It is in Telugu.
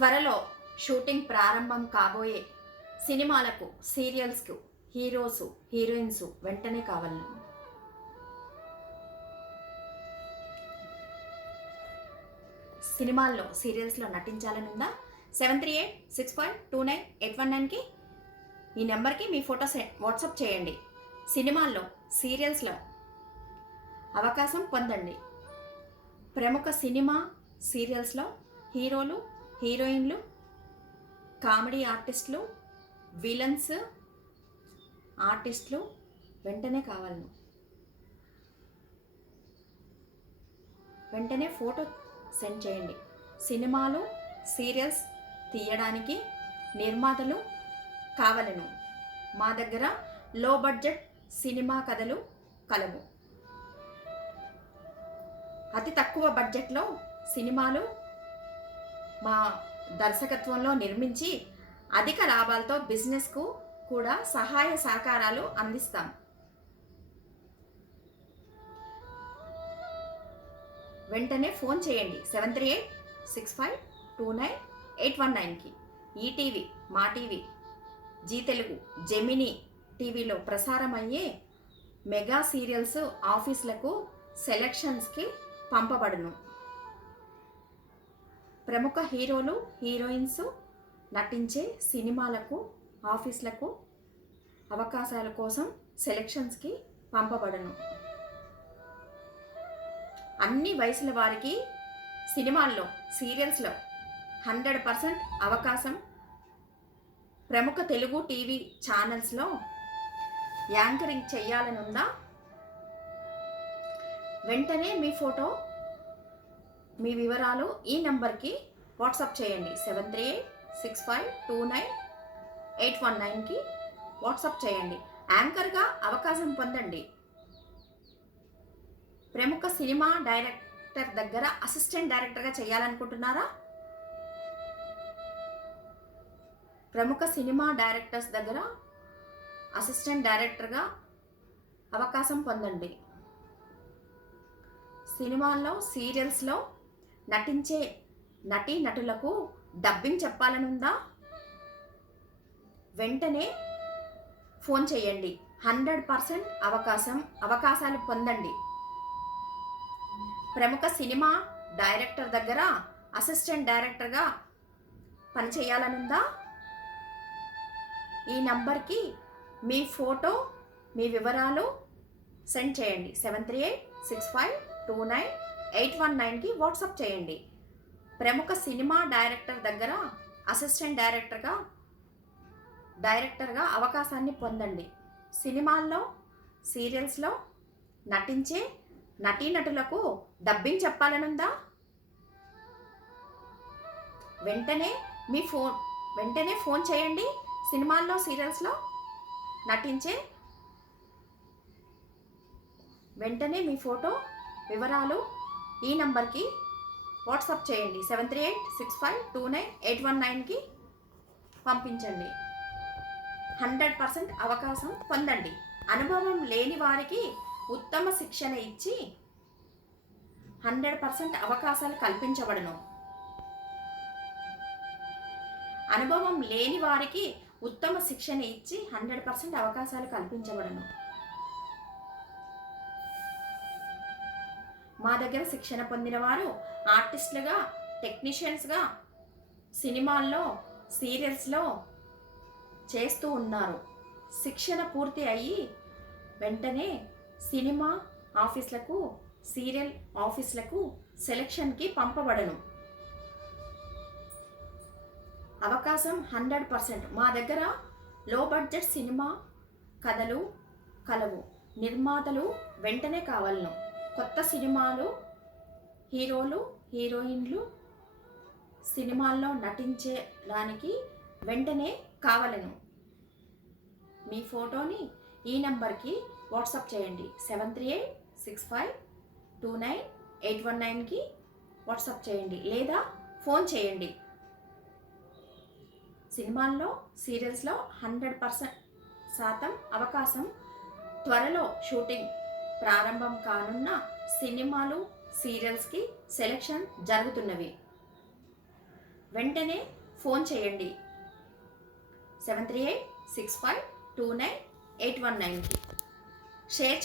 త్వరలో షూటింగ్ ప్రారంభం కాబోయే సినిమాలకు, సీరియల్స్కు హీరోస్, హీరోయిన్స్ వెంటనే కావాలను. సినిమాల్లో, సీరియల్స్లో నటించాలనుందా? 7386529819కి ఈ నెంబర్కి మీ ఫోటో వాట్సాప్ చేయండి. సినిమాల్లో, సీరియల్స్లో అవకాశం పొందండి. ప్రముఖ సినిమా, సీరియల్స్లో హీరోలు, హీరోయిన్లు, కామెడీ ఆర్టిస్టులు, విలన్స్ ఆర్టిస్టులు వెంటనే కావాలను. వెంటనే ఫోటో సెండ్ చేయండి. సినిమాలు, సీరియల్స్ తీయడానికి నిర్మాతలు కావలను. మా దగ్గర లో బడ్జెట్ సినిమా కథలు కలవు. అతి తక్కువ బడ్జెట్లో సినిమాలు మా దర్శకత్వంలో నిర్మించి అధిక లాభాలతో బిజినెస్కు కూడా సహాయ సహకారాలు అందిస్తాం. వెంటనే ఫోన్ చేయండి 7386529819కి. ఈటీవీ, మా టీవీ, జీ తెలుగు, జెమినీ టీవీలో ప్రసారమయ్యే మెగా సీరియల్స్ ఆఫీసులకు, సెలక్షన్స్కి పంపబడును. ప్రముఖ హీరోలు, హీరోయిన్స్ నటించే సినిమాలకు, ఆఫీసులకు అవకాశాల కోసం సెలక్షన్స్కి పంపబడును. అన్ని వయసుల వారికి సినిమాల్లో, సీరియల్స్లో 100% అవకాశం. ప్రముఖ తెలుగు టీవీ ఛానల్స్లో యాంకరింగ్ చేయాలనుందా? వెంటనే మీ ఫోటో, మీ వివరాలు ఈ నంబర్కి వాట్సాప్ చేయండి. 7386529819కి వాట్సాప్ చేయండి. యాంకర్గా అవకాశం పొందండి. ప్రముఖ సినిమా డైరెక్టర్ దగ్గర అసిస్టెంట్ డైరెక్టర్గా చేయాలనుకుంటున్నారా? ప్రముఖ సినిమా డైరెక్టర్స్ దగ్గర అసిస్టెంట్ డైరెక్టర్గా అవకాశం పొందండి. సినిమాల్లో, సీరియల్స్లో నటించే నటీనటులకు డబ్బింగ్ చెప్పాలనుందా? వెంటనే ఫోన్ చేయండి. 100% అవకాశాలు పొందండి. ప్రముఖ సినిమా డైరెక్టర్ దగ్గర అసిస్టెంట్ డైరెక్టర్గా పనిచేయాలనుందా? ఈ నంబర్కి మీ ఫోటో, మీ వివరాలు సెండ్ చేయండి. 7386529819కి వాట్సాప్ చేయండి. ప్రముఖ సినిమా డైరెక్టర్ దగ్గర అసిస్టెంట్ డైరెక్టర్గా అవకాశాన్ని పొందండి. సినిమాల్లో, సీరియల్స్లో నటించే నటీనటులకు డబ్బింగ్ చెప్పాలనుందా? వెంటనే ఫోన్ చేయండి. సినిమాల్లో, సీరియల్స్లో నటించే వెంటనే మీ ఫోటో, వివరాలు ఈ నంబర్కి వాట్సాప్ చేయండి. 7386529819కి పంపించండి. 100% అవకాశం పొందండి. అనుభవం లేని వారికి ఉత్తమ శిక్షణ ఇచ్చి 100% అవకాశాలు కల్పించబడును. అనుభవం లేని వారికి ఉత్తమ శిక్షణ ఇచ్చి 100% అవకాశాలు కల్పించబడును. మా దగ్గర శిక్షణ పొందిన వారు ఆర్టిస్టులుగా, టెక్నీషియన్స్గా సినిమాల్లో, సీరియల్స్లో చేస్తూ ఉన్నారు. శిక్షణ పూర్తి అయ్యి వెంటనే సినిమా ఆఫీసులకు, సీరియల్ ఆఫీసులకు సెలక్షన్కి పంపబడను. అవకాశం 100%. మా దగ్గర లో బడ్జెట్ సినిమా కథలు కలవు. నిర్మాతలు వెంటనే కావాలను. కొత్త సినిమాలు, హీరోలు, హీరోయిన్లు సినిమాల్లో నటించడానికి వెంటనే కావాలను. మీ ఫోటోని ఈ నంబర్కి వాట్సాప్ చేయండి. 7386529819కి వాట్సాప్ చేయండి లేదా ఫోన్ చేయండి. సినిమాల్లో, సీరియల్స్లో 100% అవకాశం. త్వరలో షూటింగ్ ప్రారంభం కానున్న సినిమాలు, సీరియల్స్కి సెలక్షన్ జరుగుతున్నవి. వెంటనే ఫోన్ చేయండి 73865298119కి. షేర్